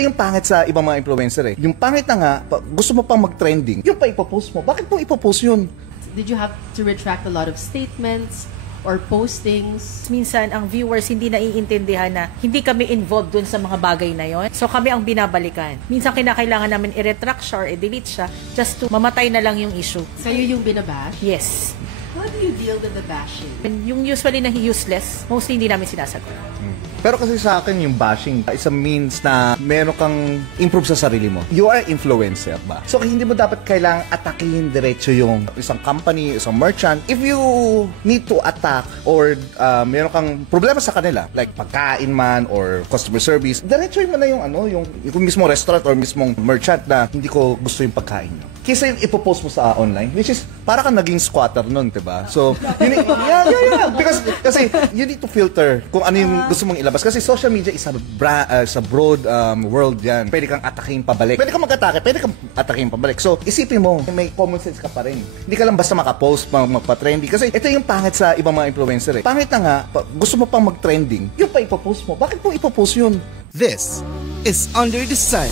yung pangit sa ibang mga influencer eh. Yung pangit na nga, gusto mo pang mag-trending, yung pa ipopost mo. Bakit mo ipopost yun? Did you have to retract a lot of statements or postings? Minsan, ang viewers hindi naiintindihan na hindi kami involved dun sa mga bagay na yon. So, kami ang binabalikan. Minsan, kinakailangan namin i-retract siya or i-delete siya just to mamatay na lang yung issue. Kayo yung binabash? Yes. How do you deal with the bashing? Yung usually na useless, mostly hindi namin sinasagot. Pero kasi sa akin yung bashing is a means na meron kang improve sa sarili mo. You are influencer ba? So hindi mo dapat kailangang atakihin diretso yung isang company, isang merchant. If you need to attack or meron kang problema sa kanila, like pagkain man or customer service, diretso mo na yung yung mismong restaurant or mismong merchant na hindi ko gusto yung pagkain nyo. Kaysa yung ipopost mo sa online, which is para kang naging squatter nun, diba? So, yeah. Because, kasi you need to filter kung ano yung gusto mong ilabas. Kasi social media is a broad world yan. Pwede kang ataking pabalik. Pwede kang mag-atake, pwede kang ataking pabalik. So, isipin mo, may common sense ka pa rin. Hindi ka lang basta makapost, magpa-trendy. Kasi ito yung pangit sa ibang mga influencer eh. Pangit na nga, gusto mo pang mag-trending, yung pa ipopost mo. Bakit mo ipopost yun? This is Under the Sun.